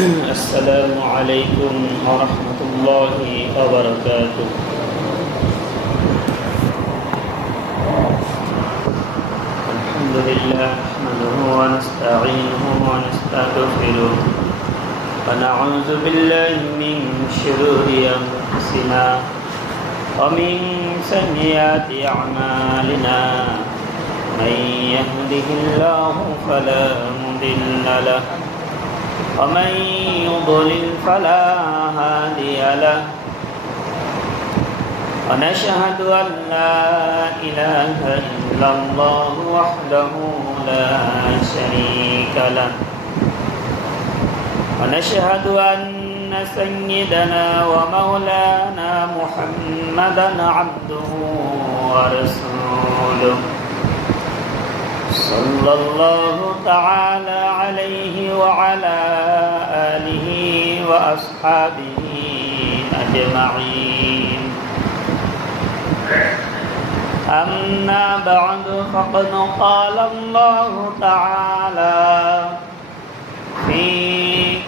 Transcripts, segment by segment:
السلام عليكم ورحمة الله وبركاته. الحمد لله نحمده ونستعينه ونستغفره ونعوذ بالله من شرور أنفسنا ومن سيئات أعمالنا. من يهده الله فلا مضل له ومن يضلل فلا هادي له. ونشهد أن لا إله إلا الله وحده لا شريك له. ونشهد أن سيدنا ومولانا محمدا عبده ورسوله صلى الله تعالى عليه وعلى آله وأصحابه أجمعين. أما بعد فقد قال الله تعالى في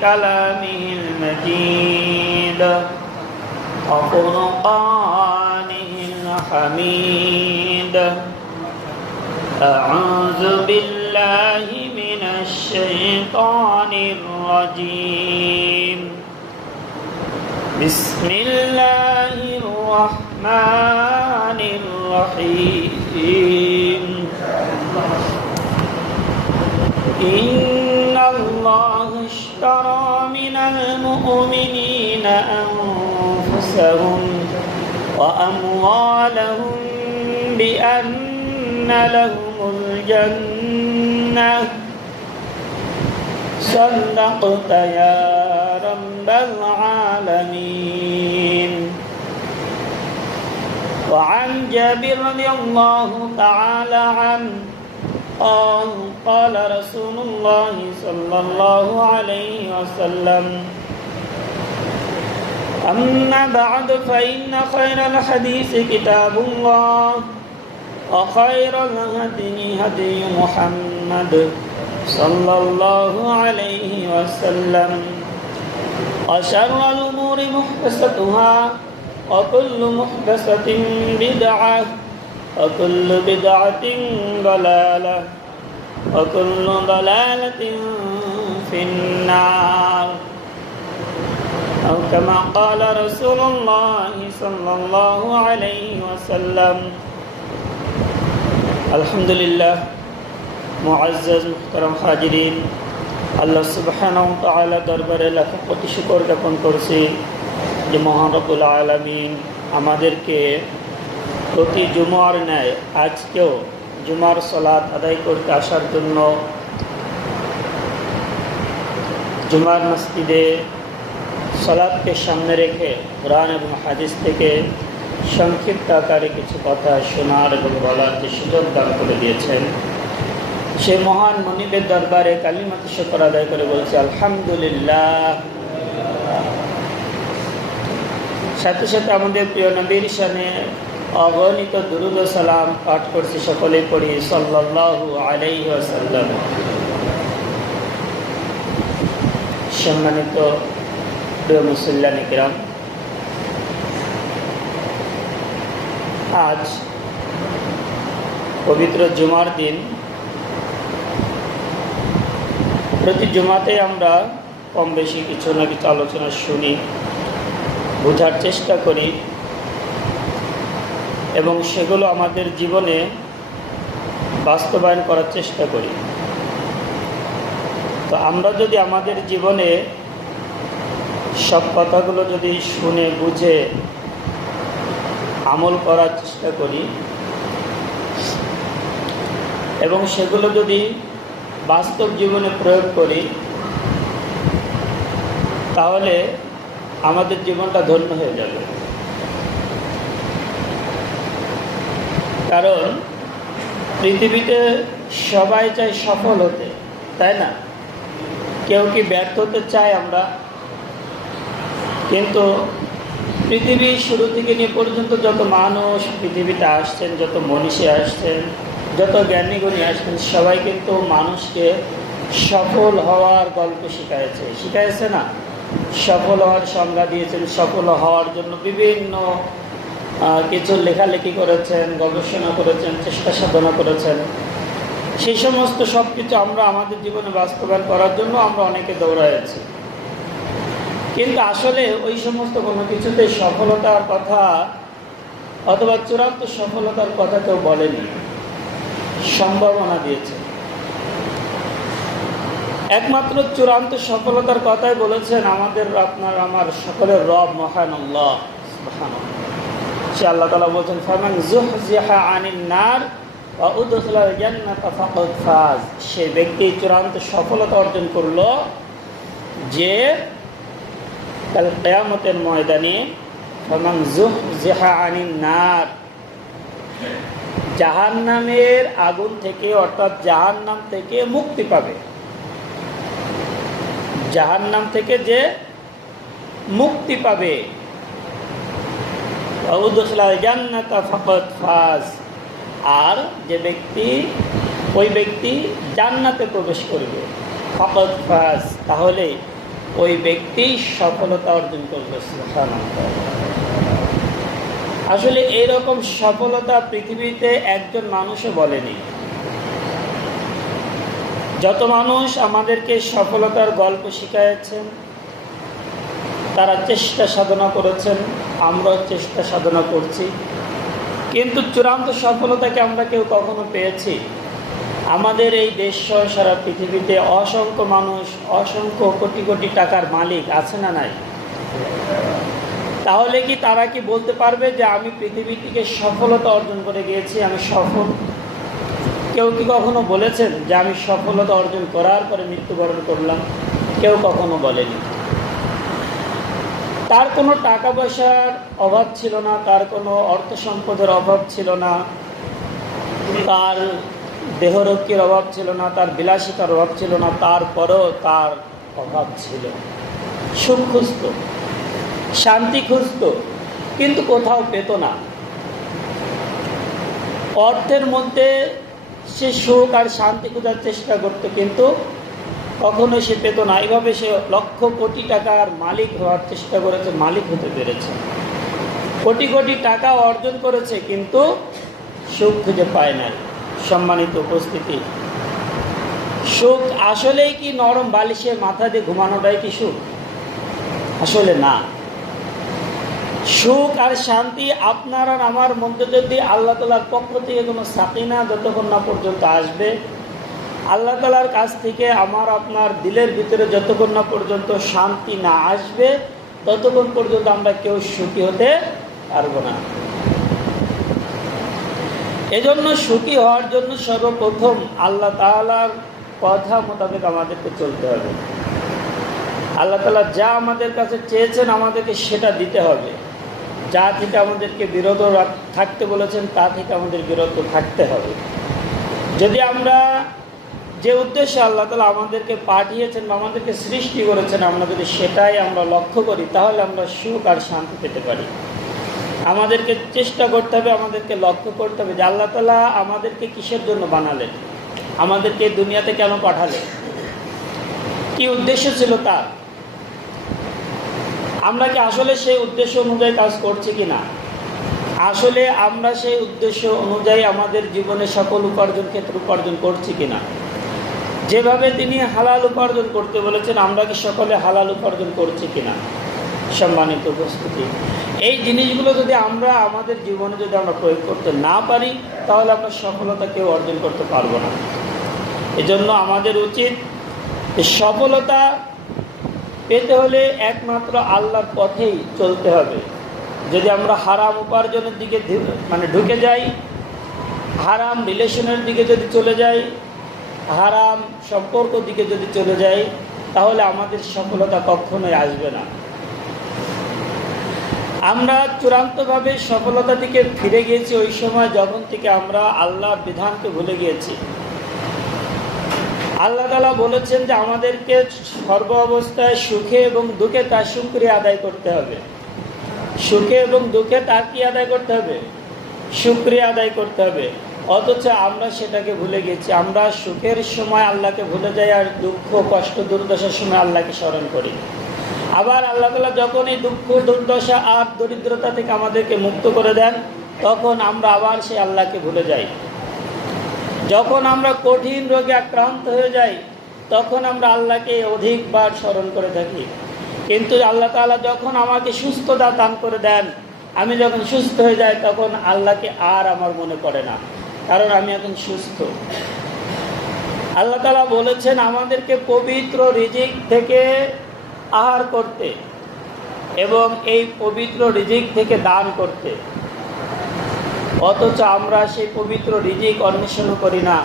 كلامه المجيد وفرقانه الحميد: أعوذ بالله من الشيطان الرجيم. بسم الله الرحمن الرحيم. إن الله اشترى من المؤمنين أنفسهم وأموالهم بأن لهم الجنة. صدقت يا رب العالمين. وعن جابر رضي الله تعالى عنه قال رسول الله صلى الله عليه وسلم: أما بعد فإن خير الحديث كتاب الله وخير الهدي هدي محمد صلى الله عليه وسلم وشر الأمور محدثاتها وكل محدثة بدعة وكل بدعة ضلالة وكل ضلالة في النار، أو كما قال رسول الله صلى الله عليه وسلم. আলহামদুলিল্লাহ, মুআজ্জাজ মুহতারাম হাজিরিন, আল্লাহ সুবহানাহু ওয়া তাআলা দরবারে লাখ কোটি শুকর জ্ঞাপন করছি যে মহান রব্বুল আলামিন আমাদেরকে প্রতি জুমার ন্যায় আজকেও জুমার সালাত আদায় করতে আসার জন্য জুমার মসজিদে সালাতকে সামনে রেখে কোরআন এবং হাদিস থেকে সংক্ষিপ্ত আকারে কিছু কথা শোনার এবং বলার যে সুযোগ দান করে দিয়েছেন, সে মহান মনিবের দরবারে কালিমাত শুকর আদায় করে বলছে আলহামদুলিল্লাহ। সাথে সাথে আমাদের প্রিয় নবীর শানে অগণিত দুরূদ ও সালাম পাঠ করছি, সকলেই পড়ি সাল্লাল্লাহু আলাইহি ওয়াসাল্লাম। সম্মানিত প্রিয় মুসল্লিয়ানে কিরাম, আজ পবিত্র জুমার দিন। প্রতি জুমাতে আমরা কম বেশি কিছু না কিছু আলোচনা শুনি, বোঝার চেষ্টা করি এবং সেগুলো আমাদের জীবনে বাস্তবায়ন করার চেষ্টা করি। তো আমরা যদি আমাদের জীবনে সব কথাগুলো যদি শুনে বুঝে আমল করার চেষ্টা করি এবং সেগুলো যদি বাস্তব জীবনে প্রয়োগ করি, তাহলে আমাদের জীবনটা ধন্য হয়ে যাবে। কারণ পৃথিবীতে সবাই চায় সফল হতে, তাই না? কেউ কি ব্যর্থ হতে চায় আমরা? কিন্তু পৃথিবীর শুরু থেকে নিয়ে পর্যন্ত যত মানুষ পৃথিবীতে আসছেন, যত মনীষী আসছেন, যত জ্ঞানীগুণী আসছেন, সবাই কিন্তু মানুষকে সফল হওয়ার গল্প শিখাইছে না? সফল হওয়ার সংজ্ঞা দিয়েছেন, সফল হওয়ার জন্য বিভিন্ন কিছু লেখালেখি করেছেন, গবেষণা করেছেন, চেষ্টা সাধনা করেছেন। সেই সমস্ত সব কিছু আমরা আমাদের জীবনে বাস্তবায়ন করার জন্য আমরা অনেকে দৌড়াইছি, কিন্তু আসলে ওই সমস্ত কোনো কিছুতে সফলতার কথা অথবা চূড়ান্ত সফলতার কথা কেউ বলেনি, সম্ভাবনা দিয়েছে। একমাত্র চূড়ান্ত সফলতার কথাই বলেছেন আমাদের আপনার আমার সকলের রব মহান আল্লাহ সুবহানাহু। সে আল্লাহ তাআলা বলেছেন, ফামান যুহজিহা আনিন নার ওয়া উদখিলাল জান্নাতা ফাকাদ ফাজ। সে ব্যক্তি চূড়ান্ত সফলতা অর্জন করলো যে কাল কিয়ামতের ময়দানে ফামান যুহজিহা আনিন নার, জাহান্নামের আগুন থেকে অর্থাৎ জাহান্নাম থেকে মুক্তি পাবে। জাহান্নাম থেকে যে মুক্তি পাবে, আর যে ব্যক্তি ওই ব্যক্তি জান্নাতে প্রবেশ করবে, ফাকাদ ফাজ, তাহলে ওই ব্যক্তি সফলতা অর্জন করবে। আসলে এইরকম সফলতা পৃথিবীতে একজন মানুষও বলেনি। যত মানুষ আমাদেরকে সফলতার গল্প শিখিয়েছেন, তারা চেষ্টা সাধনা করেছেন, আমরাও চেষ্টা সাধনা করছি, কিন্তু চূড়ান্ত সফলতাকে আমরা কেউ কখনো পেয়েছি? আমাদের এই দেশ সহ সারা পৃথিবীতে অসংখ্য মানুষ, অসংখ্য কোটি কোটি টাকার মালিক আছে না নাই? তাহলে কি তারা কি বলতে পারবে যে আমি পৃথিবী থেকে সফলতা অর্জন করে গিয়েছি, আমি সফল? কেউ কি কখনো বলেছেন যে আমি সফলতা অর্জন করার পরে মৃত্যুবরণ করলাম? কেউ কখনো বলেনি। তার কোনো টাকা পয়সার অভাব ছিল না, তার কোনো অর্থ সম্পদের অভাব ছিল না, তার দেহরক্ষীর অভাব ছিল না, তার বিলাসিতার অভাব ছিল না, তারপরেও তার অভাব ছিল। সুখ খুঁজত, শান্তি খুঁজত, কিন্তু কোথাও পেত না। অর্থের মধ্যে সে সুখ আর শান্তি খোঁজার চেষ্টা করত, কিন্তু কখনো সে পেত না। এইভাবে সে লক্ষ কোটি টাকার মালিক হওয়ার চেষ্টা করেছে, মালিক হতে পেরেছে, কোটি কোটি টাকা অর্জন করেছে, কিন্তু সুখ খুঁজে পায় না। সম্মানিত উপস্থিতি, সুখ আসলেই কি নরম বালিশের মাথা দিয়ে ঘুমানোটাই কি সুখ? আসলে না। সুখ আর শান্তি আপনার আর আমার মধ্যে যদি আল্লাহ তাআলার পক্ষ থেকে কোনো সাকিনা যতক্ষণ না পর্যন্ত আসবে, আল্লাহ তাআলার কাছ থেকে আমার আপনার দিলের ভিতরে যতক্ষণ না পর্যন্ত শান্তি না আসবে, ততক্ষণ পর্যন্ত আমরা কেউ সুখী হতে পারবো না। এজন্য সুখী হওয়ার জন্য সর্বপ্রথম আল্লাহ তাআলার কথা মোতাবেক আমাদেরকে চলতে হবে। আল্লাহ তাআলা যা আমাদের কাছে চেয়েছেন আমাদেরকে সেটা দিতে হবে। যা থেকে আমাদেরকে বিরত থাকতে বলেছেন তা থেকে আমাদের বিরত থাকতে হবে। যদি আমরা যে উদ্দেশ্যে আল্লাহ তাআলা আমাদেরকে পাঠিয়েছেন বা আমাদেরকে সৃষ্টি করেছেন, আমরা যদি সেটাই আমরা লক্ষ্য করি, তাহলে আমরা সুখ আর শান্তি পেতে পারি। আমাদেরকে চেষ্টা করতে হবে, আমাদেরকে লক্ষ্য করতে হবে যে আল্লাহ তাআলা আমাদেরকে কিসের জন্য বানালেন, আমাদেরকে দুনিয়াতে কেন পাঠালেন, কি উদ্দেশ্য ছিল তার। আমরা কি আসলে সেই উদ্দেশ্য অনুযায়ী কাজ করছি কিনা? আসলে আমরা সেই উদ্দেশ্য অনুযায়ী আমাদের জীবনে সকল উপার্জন ক্ষেত্রে উপার্জন করছি কিনা? যেভাবে তিনি হালাল উপার্জন করতে বলেছেন, আমরা কি সকলে হালাল উপার্জন করছি কিনা? সম্মানিত উপস্থিতি, এই জিনিসগুলো যদি আমরা আমাদের জীবনে যদি আমরা প্রয়োগ করতে না পারি, তাহলে আমরা সফলতা কেউ অর্জন করতে পারবো না। এজন্য আমাদের উচিত সফলতা পেতে হলে একমাত্র আল্লাহর পথেই চলতে হবে। যদি আমরা হারাম উপার্জনের দিকে ঢুকে যাই, হারাম রিলেশনের দিকে যদি চলে যাই, হারাম সম্পর্ক দিকে যদি চলে যাই, তাহলে আমাদের সফলতা কখনোই আসবে না। আমরা চূড়ান্তভাবে সফলতা দিকে ফিরে গিয়েছি ওই সময় যখন থেকে আমরা আল্লাহর বিধানকে ভুলে গিয়েছি। আল্লাহ তাআলা বলেছেন যে আমাদেরকে সর্ব অবস্থায় সুখে এবং দুঃখে তার শুকরিয়া আদায় করতে হবে। সুখে এবং দুঃখে তার কি আদায় করতে হবে? শুকরিয়া আদায় করতে হবে। অথচ আমরা সেটাকে ভুলে গেছি। আমরা সুখের সময় আল্লাহকে ভুলে যাই, আর দুঃখ কষ্ট দুর্দশার সময় আল্লাহকে স্মরণ করি। আবার আল্লাহ তাআলা যখন এই দুঃখ দুর্দশা আর দরিদ্রতা থেকে আমাদেরকে মুক্ত করে দেন, তখন আমরা আবার সেই আল্লাহকে ভুলে যাই। যখন আমরা কঠিন রোগে আক্রান্ত হয়ে যাই, তখন আমরা আল্লাহকে অধিকবার স্মরণ করে থাকি। কিন্তু আল্লাহ তাআলা যখন আমাকে সুস্থতা দান করে দেন, আমি যখন সুস্থ হয়ে যাই, তখন আল্লাহকে আর আমার মনে পড়ে না, কারণ আমি এখন সুস্থ। আল্লাহ তাআলা বলেছেন আমাদেরকে পবিত্র রিজিক থেকে আহার করতে এবং এই পবিত্র রিজিক থেকে দান করতে। অথচ আমরা সেই পবিত্র রিজিক অন্বেষণ করি না,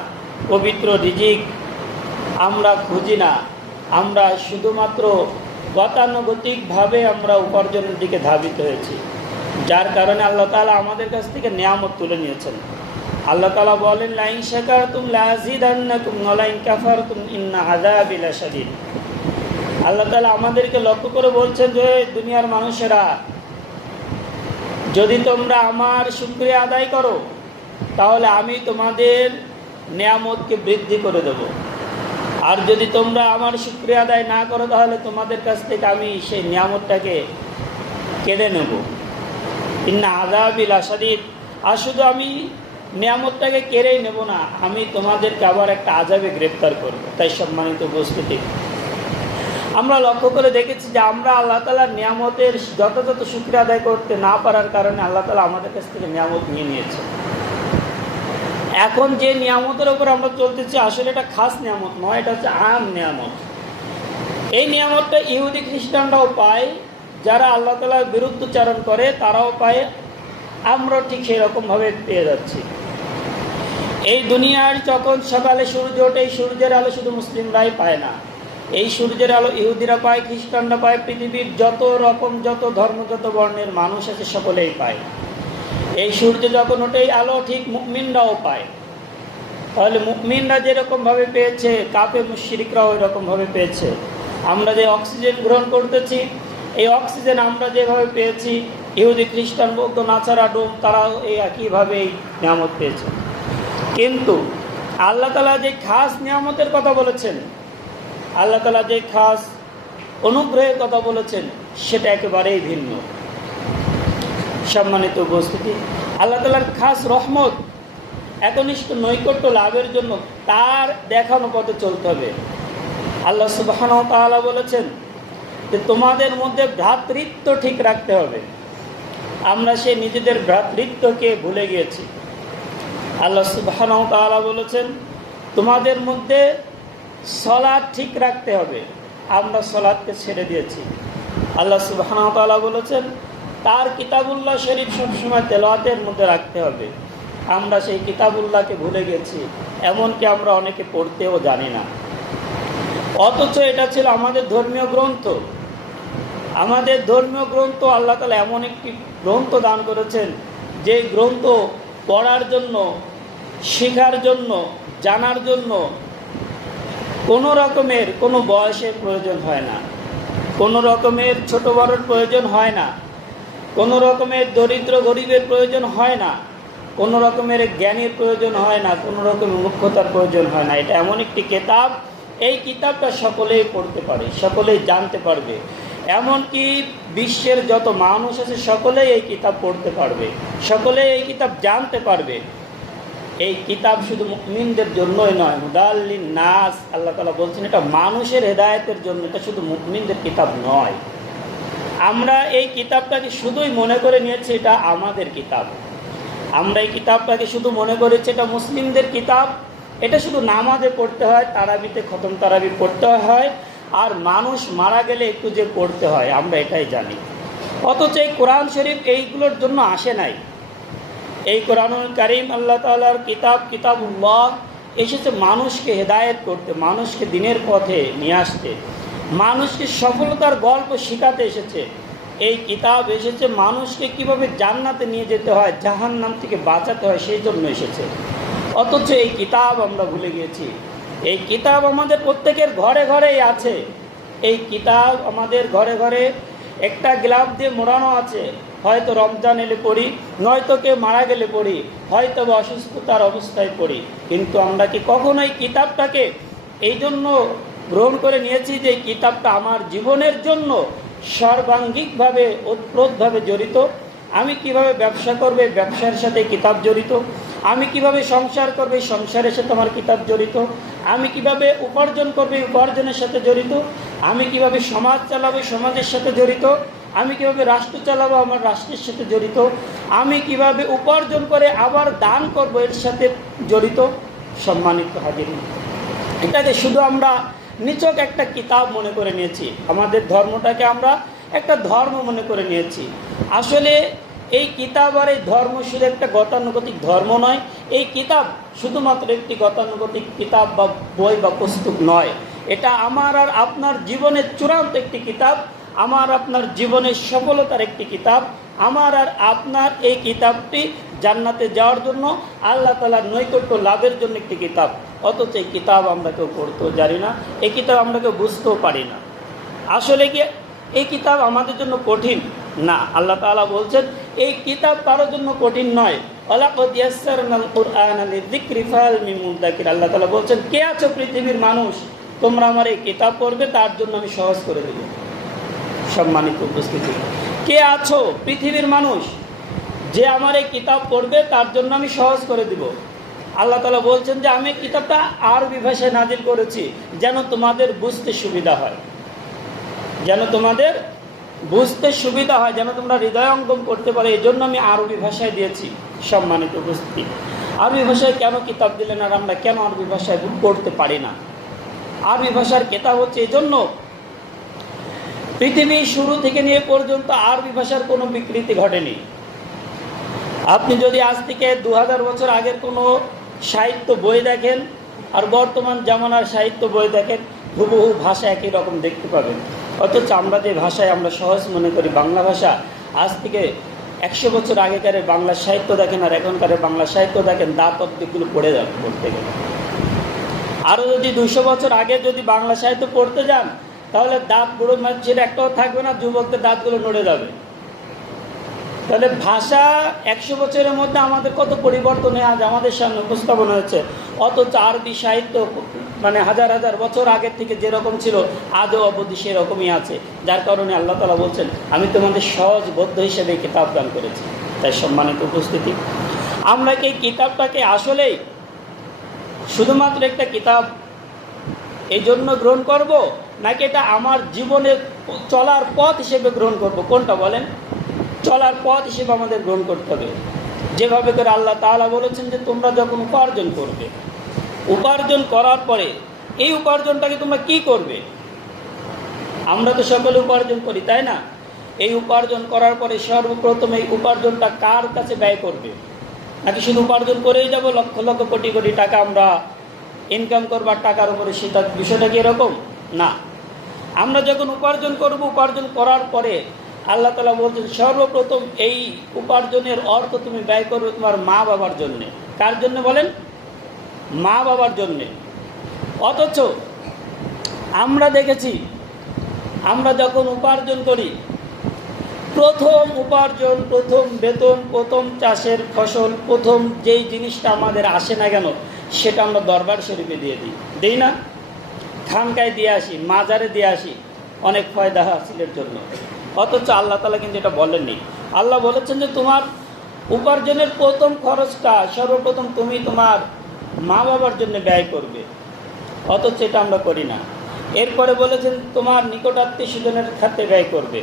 পবিত্র রিজিক আমরা খুঁজি না। আমরা শুধুমাত্র গতানুগতিকভাবে আমরা উপার্জনের দিকে ধাবিত হয়েছি, যার কারণে আল্লাহ তাআলা আমাদের কাছ থেকে নিয়ামত তুলে নিয়েছেন। আল্লাহ তাআলা বলেন, লাইন শাকারতুম লাযিদান্নাকুম ওয়া লাইন কাফারতুম ইন্না আযাবি লাশাদীদ। আল্লাহ তাআলা আমাদেরকে লক্ষ্য করে বলছেন যে দুনিয়ার মানুষেরা, যদি তোমরা আমার শুকরিয়া আদায় করো, তাহলে আমি তোমাদের নিয়ামতকে বৃদ্ধি করে দেব। আর যদি তোমরা আমার শুকরিয়া আদায় না করো, তাহলে তোমাদের কাছ থেকে আমি সেই নিয়ামতটাকে কেড়ে নেব। ইন্না আযাবি লাশাদীদ। আর শুধু আমি নিয়ামতটাকে কেড়েই নেব না, আমি তোমাদেরকে আবার একটা আযাবে গ্রেফতার করব। তাই সম্মানিত উপস্থিতি, আমরা লক্ষ্য করে দেখেছি যে আমরা আল্লাহ তাআলার নিয়ামতের যথাযথ শুকরিয়া আদায় করতে না পারার কারণে আল্লাহ তাআলা আমাদের কাছ থেকে নিয়ামত নিয়ে নিয়েছে। এখন যে নিয়ামতের উপর আমরা চলতেছি, আসলে এটা খাস নিয়ামত নয়, এটা হচ্ছে আম নিয়ামত। এই নিয়ামতটা ইহুদি খ্রিস্টানরাও পায়, যারা আল্লাহ তাআলার বিরুদ্ধচারণ করে তারাও পায়, আমরা ঠিক সেরকমভাবে পেয়ে যাচ্ছি। এই দুনিয়ার যখন সকালে সূর্য ওঠে, এই সূর্যের আলো শুধু মুসলিমরাই পায় না, এই সূর্যের আলো ইহুদিরা পায়, খ্রিস্টানরা পায়, পৃথিবীর যত রকম যত ধর্ম যত বর্ণের মানুষ আছে সকলেই পায়। এই সূর্য যখন ওঠে, এই আলো ঠিক মুমিনরাও পায়। তাহলে মুমিনরা যেরকমভাবে পেয়েছে, কাফের মুশরিকরাও ওই রকমভাবে পেয়েছে। আমরা যে অক্সিজেন গ্রহণ করতেছি, এই অক্সিজেন আমরা যেভাবে পেয়েছি, ইহুদি খ্রিস্টান বৌদ্ধ নাচারা ডোম তারাও এই একইভাবে এই নিয়ামত পেয়েছে। কিন্তু আল্লাহ তাআলা যে খাস নিয়ামতের কথা বলেছেন, আল্লাহ তাআলা যে খাস অনুগ্রহের কথা বলেছেন, সেটা একেবারেই ভিন্ন। সম্মানিত উপস্থিতি, আল্লাহ তাআলার খাস রহমত একনিষ্ঠ নৈকট্য লাভের জন্য তার দেখানো পথে চলতে হবে। আল্লাহ সুবহানাহু ওয়া তাআলা বলেছেন যে তোমাদের মধ্যে ভ্রাতৃত্ব ঠিক রাখতে হবে। আমরা সেই নিজেদের ভ্রাতৃত্বকে ভুলে গিয়েছি। আল্লাহ সুবহানাহু ওয়া তাআলা বলেছেন তোমাদের মধ্যে সালাত ঠিক রাখতে হবে। আমরা সালাতকে ছেড়ে দিয়েছি। আল্লাহ সুবহানাহু ওয়া তাআলা বলেছেন তার কিতাবুল্লাহ শরীফ সবসময় তেলাওয়াতের মধ্যে রাখতে হবে। আমরা সেই কিতাবুল্লাহকে ভুলে গেছি, এমনকি আমরা অনেকে পড়তেও জানি না। অথচ এটা ছিল আমাদের ধর্মীয় গ্রন্থ। আমাদের ধর্মীয় গ্রন্থ আল্লাহ তাআলা এমন একটি গ্রন্থ দান করেছেন, যে গ্রন্থ পড়ার জন্য, শেখার জন্য, জানার জন্য কোনো রকমের কোনো বয়সের প্রয়োজন হয় না, কোনো রকমের ছোট বড়র প্রয়োজন হয় না, কোনো রকমের দরিদ্র গরিবের প্রয়োজন হয় না, কোনো রকমের জ্ঞানের প্রয়োজন হয় না, কোনো রকমের মুখ্যতার প্রয়োজন হয় না। এটা এমন একটি কিতাব, এই কিতাবটা সকলেই পড়তে পারে, সকলেই জানতে পারবে। এমনকি বিশ্বের যত মানুষ আছে সকলেই এই কিতাব পড়তে পারবে, সকলেই এই কিতাব জানতে পারবে। এই কিতাব শুধু মুমিনদের জন্যই নয়, হুদাল্লিন নাস, আল্লাহ তাআলা বলছেন এটা মানুষের হেদায়েতের জন্য, এটা শুধু মুমিনদের কিতাব নয়। আমরা এই কিতাবটাকে শুধুই মনে করে নিয়েছি এটা আমাদের কিতাব। আমরা এই কিতাবটাকে শুধু মনে করেছি এটা মুসলিমদের কিতাব, এটা শুধু নামাজে পড়তে হয়, তারাবিতে খতম তারাবি পড়তে হয়, আর মানুষ মারা গেলে একটু যে পড়তে হয়, আমরা এটাই জানি। অথচ এই কোরআন শরীফ এইগুলোর জন্য আসে নাই। এই কোরআনুল কারীম আল্লাহ তাআলার কিতাব, কিতাবুল্লাহ এসেছে মানুষকে হেদায়েত করতে, মানুষকে দিনের পথে নিয়ে আসতে, মানুষকে সফলতার গল্প শেখাতে এসেছে। এই কিতাব এসেছে মানুষকে কিভাবে জান্নাতে নিয়ে যেতে হয়, জাহান্নাম থেকে বাঁচাতে হয়, সেই জন্য এসেছে। অথচ এই কিতাব আমরা ভুলে গিয়েছি। এই কিতাব আমাদের প্রত্যেকের ঘরে ঘরেই আছে। এই কিতাব আমাদের ঘরে ঘরে একটা গ্লাভ দিয়ে মোড়ানো আছে, হয়তো রমজান এলে পড়ি, নয়তো কেউ মারা গেলে পড়ি, হয়তো বা অসুস্থতার অবস্থায় পড়ি। কিন্তু আমরা কি কখনোই কিতাবটাকে এই জন্য গ্রহণ করে নিয়েছি যে এই কিতাবটা আমার জীবনের জন্য সর্বাঙ্গিকভাবে ওতপ্রোতভাবে জড়িত? আমি কিভাবে ব্যবসা করবে, ব্যবসার সাথে কিতাব জড়িত। আমি কিভাবে সংসার করবে, সংসারের সাথে আমার কিতাব জড়িত। আমি কিভাবে উপার্জন করবে, উপার্জনের সাথে জড়িত। আমি কিভাবে সমাজ চালাবো, সমাজের সাথে জড়িত। আমি কিভাবে রাষ্ট্র চালাবো, আমার রাষ্ট্রের সাথে জড়িত। আমি কিভাবে উপার্জন করে আবার দান করব, এর সাথে জড়িত। সম্মানিত হাজিরিন, এটাকে শুধু আমরা নিছক একটা কিতাব মনে করে নিয়েছি, আমাদের ধর্মটাকে আমরা একটা ধর্ম মনে করে নিয়েছি। আসলে এই কিতাব আর এই ধর্ম শুধু একটা গতানুগতিক ধর্ম নয়। এই কিতাব শুধুমাত্র একটি গতানুগতিক কিতাব বা বই বা পুস্তক নয়। এটা আমার আর আপনার জীবনের চূড়ান্ত একটি কিতাব, আমার আপনার জীবনের সফলতার একটি কিতাব। আমার আর আপনার এই কিতাবটি জান্নাতে যাওয়ার জন্য, আল্লাহ তাআলার নৈকট্য লাভের জন্য একটি কিতাব। অথচ এই কিতাব আমরা কেউ পড়তেও জানি না, এই কিতাব আমরা কেউ বুঝতেও পারি না। আসলে কি এই কিতাব আমাদের জন্য কঠিন? না, আল্লাহ তাআলা বলছেন এই কিতাব কারোর জন্য কঠিন নয়। ওয়ালাকাদ ইয়াসসারনাল কুরআনা লিযিকরি ফাহাল মিন মুদ্দাকির। আল্লাহ তাআলা বলছেন, কে আছো পৃথিবীর মানুষ, তোমরা আমার এই কিতাব পড়বে, তার জন্য আমি সহজ করে দেব। সম্মানিত উপস্থিতি, কে আছো পৃথিবীর মানুষ যে আমার এই কিতাব পড়বে, তার জন্য আমি সহজ করে দিব। আল্লাহ তাআলা বলছেন যে আমি কিতাবটা আরবি ভাষায় নাজিল করেছি যেন তোমাদের বুঝতে সুবিধা হয়, যেন তোমাদের বুঝতে সুবিধা হয়, যেন তোমরা হৃদয়ঙ্গম করতে পারো, এই জন্য আমি আরবি ভাষায় দিয়েছি। সম্মানিত উপস্থিতি, আরবি ভাষায় কেন কিতাব দিলেন আর আমরা কেন আরবি ভাষায় পড়তে পারি না? আরবি ভাষার কিতাব হচ্ছে এই জন্য, পৃথিবীর শুরু থেকে নিয়ে পর্যন্ত আরবি ভাষার কোনো বিকৃতি ঘটেনি। আপনি যদি আজ থেকে 2000 বছর আগের কোনো সাহিত্য বই দেখেন আর বর্তমান জামানার সাহিত্য বই দেখেন, হুবহু ভাষা একই রকম দেখতে পাবেন। অথচ আমরা যে ভাষায় আমরা সহজ মনে করি বাংলা ভাষা, আজ থেকে 100 বছর আগেকার বাংলা সাহিত্য দেখেন আর এখনকার বাংলা সাহিত্য দেখেন, দাঁত অব্দিগুলো পড়ে যাবে পড়তে গেলে। আরও যদি 200 বছর আগে যদি বাংলা সাহিত্য পড়তে যান, তাহলে দাঁত বুড়ো মানুষের একটাও থাকবে না, যুবকদের দাঁতগুলো নড়ে যাবে। তাহলে ভাষা 100 বছরের মধ্যে আমাদের কত পরিবর্তন আজ আমাদের সামনে উপস্থাপন হয়েছে। অথচ আরবি সাহিত্য মানে হাজার হাজার বছর আগের থেকে যেরকম ছিল আজও অবধি সেরকমই আছে। যার কারণে আল্লাহ তাআলা বলছেন, আমি তোমাদের সহজ বদ্ধ হিসেবে কিতাব দান করেছি। তাই সম্মানিত উপস্থিতি, আমরা কি এই কিতাবটাকে আসলেই শুধুমাত্র একটা কিতাব এই জন্য গ্রহণ করব, নাকি এটা আমার জীবনের চলার পথ হিসেবে গ্রহণ করব? কোনটা বলেন? চলার পথ হিসেবে আমাদের গ্রহণ করতে হবে। যেভাবে করে আল্লাহ তাআলা বলেছেন যে তোমরা যখন উপার্জন করবে, উপার্জন করার পরে এই উপার্জনটাকে তোমরা কি করবে? আমরা তো সকলে উপার্জন করি, তাই না? এই উপার্জন করার পরে সর্বপ্রথম এই উপার্জনটা কার কাছে ব্যয় করবে? নাকি শুধু উপার্জন করেই যাব, লক্ষ লক্ষ কোটি কোটি টাকা আমরা ইনকাম করবার টাকার উপরে সেটা বিষয়টা কি এরকম? না। আমরা যখন উপার্জন করব, উপার্জন করার পরে আল্লাহ তাআলা বলছেন সর্বপ্রথম এই উপার্জনের অর্থ তুমি ব্যয় করবে তোমার মা বাবার জন্যে। কার জন্য বলেন? মা বাবার জন্যে। অথচ আমরা দেখেছি, আমরা যখন উপার্জন করি, প্রথম উপার্জন, প্রথম বেতন, প্রথম চাষের ফসল, প্রথম যেই জিনিসটা আমাদের আসে না কেন, সেটা আমরা দরবার শরীফে দিয়ে দিই না? খানকায় দিয়ে আসি, মাজারে দিয়ে আসি, অনেক ফয়দা হাসিলের জন্য। অথচ আল্লাহ তাআলা কিন্তু এটা বলেননি। আল্লাহ বলেছেন যে তোমার উপার্জনের প্রথম খরচটা সর্বপ্রথম তুমি তোমার মা বাবার জন্য ব্যয় করবে। অথচ এটা আমরা করি না। এরপরে বলেছেন তোমার নিকটাত্মীয় স্বজনের খাতে ব্যয় করবে।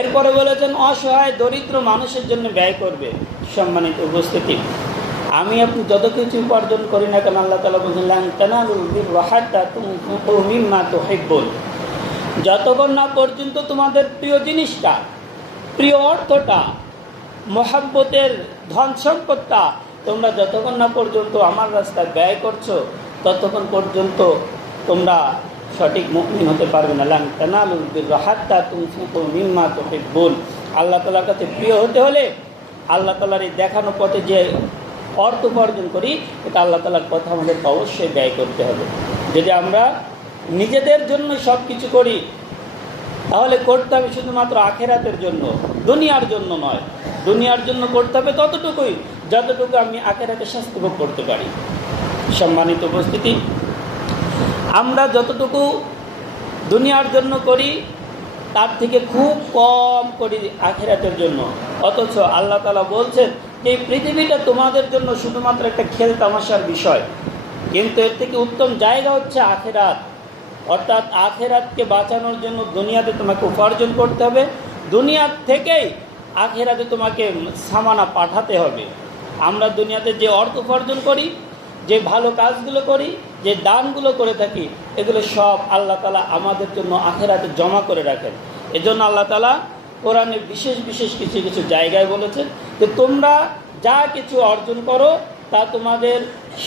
এরপরে বলেছেন অসহায় দরিদ্র মানুষের জন্য ব্যয় করবে। সম্মানিত উপস্থিতি, আমি আপনি যত কিছু উপার্জন করি না কেন, আল্লাহ তাআলা বলেছেন লান তানালুল বিররা হাত্তা তুনফিকু মিম্মা তুহিব্বুন। যতক্ষণ না পর্যন্ত তোমাদের প্রিয় জিনিসটা, প্রিয় অর্থটা, মহাব্বতের ধন সম্পদটা তোমরা যতক্ষণ না পর্যন্ত আমার রাস্তায় ব্যয় করছো, ততক্ষণ পর্যন্ত তোমরা সঠিক মুমিন হতে পারবে না। লান তানালুল বিররা হাত্তা তুনফিকু মিম্মা তুহিব্বুন। আল্লাহ তাআলার কাছে প্রিয় হতে হলে আল্লাহ তাআলার এই দেখানো পথে যে অর্থ উপার্জন করি, এটা আল্লাহ তাআলার কথা আমাদেরকে অবশ্যই ব্যয় করতে হবে। যদি আমরা নিজেদের জন্য সব কিছু করি, তাহলে করতে হবে শুধুমাত্র আখেরাতের জন্য, দুনিয়ার জন্য নয়। দুনিয়ার জন্য করতে হবে ততটুকুই যতটুকু আমি আখেরাতে শাস্তি ভোগ করতে পারি। সম্মানিত উপস্থিতি, আমরা যতটুকু দুনিয়ার জন্য করি তার থেকে খুব কম করি আখেরাতের জন্য। অথচ আল্লাহ তাআলা বলছেন যে এই পৃথিবীটা তোমাদের জন্য শুধুমাত্র একটা খেল তামাশার বিষয়, কিন্তু এর থেকে উত্তম জায়গা হচ্ছে আখেরাত। অর্থাৎ আখেরাতকে বাঁচানোর জন্য দুনিয়াতে তোমাকে উপার্জন করতে হবে, দুনিয়ার থেকেই আখেরাতে তোমাকে সামানা পাঠাতে হবে। আমরা দুনিয়াতে যে অর্থ উপার্জন করি, যে ভালো কাজগুলো করি, যে দানগুলো করে থাকি, এগুলো সব আল্লাহ তাআলা আমাদের জন্য আখেরাতে জমা করে রাখেন। এজন্য আল্লাহ তাআলা কোরআনে বিশেষ বিশেষ কিছু কিছু জায়গায় বলেছেন যে তোমরা যা কিছু অর্জন করো তা তোমাদের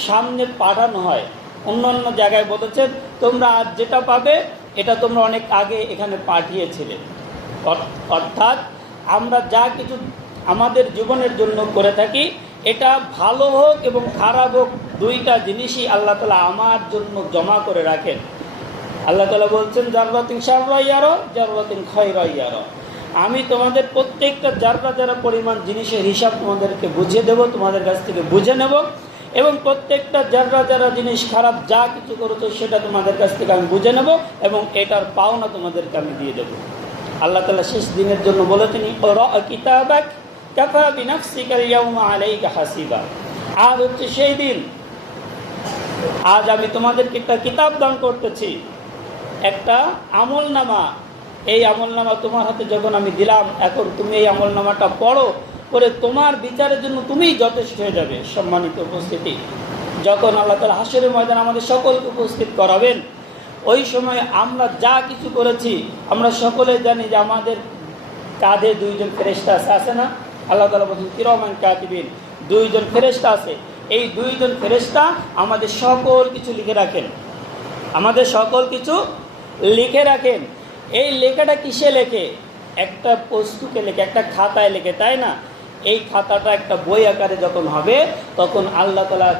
সামনে পাঠানো হয়। অন্য অন্য জায়গায় বলেছেন তোমরা আজ যেটা পাবে এটা তোমরা অনেক আগে এখানে পাঠিয়েছিলে। অর্থাৎ আমরা যা কিছু আমাদের জীবনের জন্য করে থাকি, এটা ভালো হোক এবং খারাপ হোক, দুইটা জিনিসই আল্লাহ তাআলা আমার জন্য জমা করে রাখেন। আল্লাহ তাআলা বলছেন জাররাতিন শাররা ইয়ারা জাররাতিন খায়রা ইয়ারা, আমি তোমাদের প্রত্যেকটা যারা যারা পরিমাণ জিনিসের হিসাব তোমাদেরকে বুঝিয়ে দেব, তোমাদের কাছ থেকে বুঝে নেব, এবং প্রত্যেকটা যারা যারা জিনিস খারাপ যা কিছু করেছো সেটা তোমাদের কাছ থেকে আমি বুঝে নেব এবং এটার পাওনা তোমাদেরকে আমি দিয়ে দেব। আল্লাহ তাআলা শেষ দিনের জন্য বলেছেন ইকরা কিতাবাক কাফা বিনাফসিকা আল-ইয়াওমা আলাইকা হাসিবা। আজ হচ্ছে সেই দিন, আজ আমি তোমাদেরকে একটা কিতাব দান করতেছি, একটা আমলনামা। এই আমলনামা তোমার হাতে যখন আমি দিলাম, এখন তুমি এই আমলনামাটা পড়ো, করে তোমার বিচারের জন্য তুমিই যথেষ্ট হয়ে যাবে। সম্মানিত উপস্থিতি, যখন আল্লাহ তাআলা হাশরের ময়দানে আমাদের সকলকে উপস্থিত করাবেন, ওই সময় আমরা যা কিছু করেছি আমরা সকলে জানি যে আমাদের কাঁধে দুইজন ফেরেশতা আছে না? আল্লাহ তাআলা বলেন কিরামান কাতিবিন, দুইজন ফেরেশতা আছে। এই দুইজন ফেরেশতা আমাদের সকল কিছু লিখে রাখেন, আমাদের সকল কিছু লিখে রাখেন। এই লেখাটা কিসে লেখে? একটা বস্তুকে লেখে, একটা খাতায় লেখে, তাই না? এই খাতাটা একটা বই আকারে যখন হবে, তখন আল্লাহ তাআলা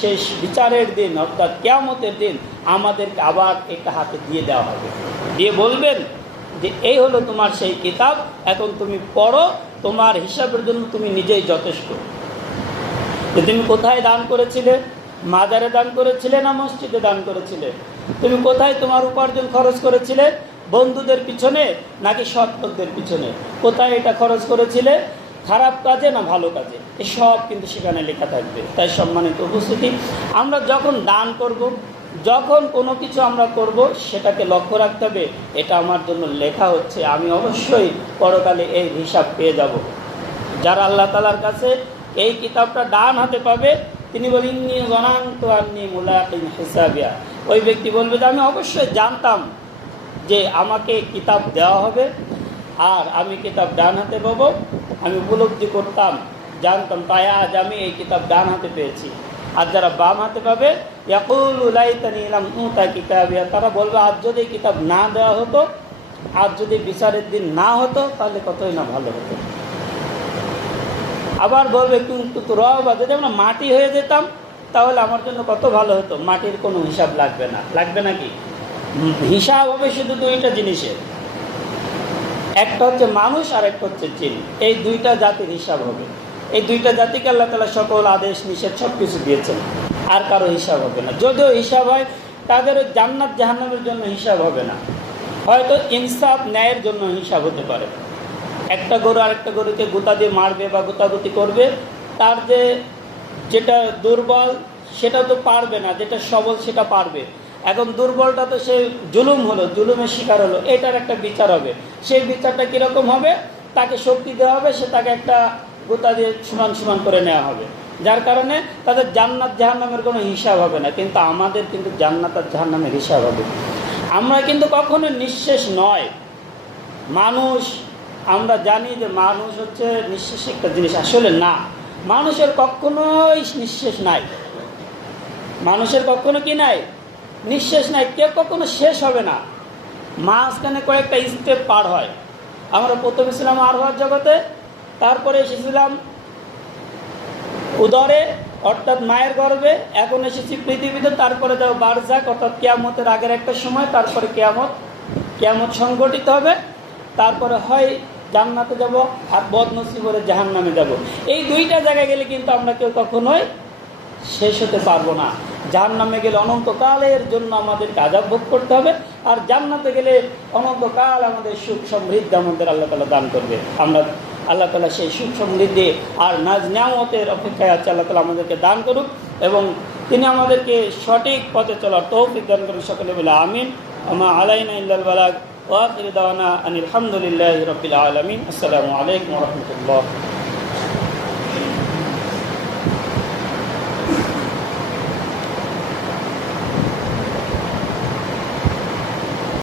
শেষ বিচারের দিন অর্থাৎ কিয়ামতের দিন আমাদেরকে আবার একটা হাতে দিয়ে দেওয়া হবে, দিয়ে বলবেন যে এই হলো তোমার সেই কিতাব, এখন তুমি পড়ো, তোমার হিসাবের জন্য তুমি নিজেই যথেষ্ট। যে তুমি কোথায় দান করেছিলে, মাজারে দান করেছিলে না মসজিদে দান করেছিলে? তুমি কোথায় তোমার উপার্জন খরচ করেছিলে, বন্ধুদের পিছনে নাকি সৎ লোকদের পিছনে? কোথায় এটা খরচ করেছিলে, খারাপ কাজে না ভালো কাজে? এসব কিন্তু সেখানে লেখা থাকবে। তাই সম্মানিত উপস্থিতি, আমরা যখন দান করব, যখন কোনো কিছু আমরা করব, সেটাকে লক্ষ্য রাখতে হবে এটা আমার জন্য লেখা হচ্ছে, আমি অবশ্যই পরকালে এই হিসাব পেয়ে যাব। যারা আল্লাহ তাআলার কাছে এই কিতাবটা ডান হাতে পাবে, তিনি বলেন ইন্নী যানানতু আন্নী মুলাকিন হিসাবিয়া, ওই ব্যক্তি বলবে যে আমি অবশ্যই জানতাম যে আমাকে কিতাব দেওয়া হবে আর আমি কিতাব ডান হাতে পাবো। আমি উপলব্ধি করতাম, জানতাম, তাই আজ আমি এই কিতাব ডান হাতে পেয়েছি। আর যারা বাম হাতে পাবে ইয়াকুলু লাইতানি লাম উতা কিতাবিয়া, তারা বলবে আজ যদি এই কিতাব না দেওয়া হতো, আজ যদি বিচারের দিন না হতো, তাহলে কতই না ভালো হতো। আবার বলবে কিন্তু রবা, যদি আমরা মাটি হয়ে যেতাম তাহলে আমার জন্য কত ভালো হতো। মাটির কোনো হিসাব লাগবে না, লাগবে নাকি? হিসাব হবে শুধু দুইটা জিনিসের, একটা হচ্ছে মানুষ আর একটা হচ্ছে জিন। এই দুইটা জাতির হিসাব হবে। এই দুইটা জাতিকে আল্লাহ তাআলা সকল আদেশ নিষেধ সব কিছু দিয়েছেন, আর কারো হিসাব হবে না। যদিও হিসাব হয়, তাদের জান্নাত জাহান্নামের জন্য হিসাব হবে না, হয়তো ইনসাফ ন্যায়ের জন্য হিসাব হতে পারে। একটা গরু আরেকটা গরুকে গোতা দিয়ে মারবে বা গোতাগুতি করবে, তার যেটা দুর্বল সেটা তো পারবে না, যেটা সবল সেটা পারবে। এখন দুর্বলটা তো সে জুলুম হলো, জুলুমের শিকার হলো, এটার একটা বিচার হবে। সেই বিচারটা কীরকম হবে? তাকে শক্তি দেওয়া হবে, সে তাকে একটা গোতা দিয়ে সমান সমান করে নেওয়া হবে, যার কারণে তাদের জান্নাত জাহান্নামের কোনো হিসাব হবে না। কিন্তু আমাদের কিন্তু জান্নাত আর জাহান্নামের হিসাব হবে। আমরা কিন্তু কখনো নিঃশেষ নয়। মানুষ, আমরা জানি যে মানুষ হচ্ছে নিঃশেষ একটা জিনিস, আসলে না, মানুষের কখনোই নিঃশেষ নাই। মানুষের কখনো কি নাই? নিঃশেষ নাই। কেউ কখনো শেষ হবে না, মাঝখানে কয়েকটা স্টেপ পার হয়। আমরা প্রথমে ছিলাম আরওয়াহ জগতে, তারপরে এসেছিলাম উদরে অর্থাৎ মায়ের গর্ভে, এখন এসেছি পৃথিবীতে, তারপরে যাবো বারজাক অর্থাৎ কিয়ামতের আগের একটা সময়, তারপরে কিয়ামত। কিয়ামত সংগঠিত হবে, তারপরে হয় জান্নাতে যাব আর বদনসিব হলে জাহান্নামে যাব। এই দুইটা জায়গায় গেলে কিন্তু আমরা কেউ কখনোই শেষ হতে পারবো না। জাহান্নামে গেলে অনন্তকালের জন্য আমাদেরকে আযাব ভোগ করতে হবে, আর জান্নাতে গেলে অনন্তকাল আমাদের সুখ সমৃদ্ধি আমাদের আল্লাহ তাআলা দান করবে। আমরা আল্লাহ তাআলা সেই সুখ সমৃদ্ধি আর নাজ নিয়ামতের অপেক্ষায় আছে। আল্লাহ তাআলা আমাদেরকে দান করুক এবং তিনি আমাদেরকে সঠিক পথে চলার তৌফিক দান করুন। সকলে বলে আমিন। আমা আলাইনা ইল্লাল বালাগ ওয়া আখিরু দাওয়ানা আনিল হামদুলিল্লাহি রাব্বিল আলামিন। আসসালামু আলাইকুম ওয়া রাহমাতুল্লাহ।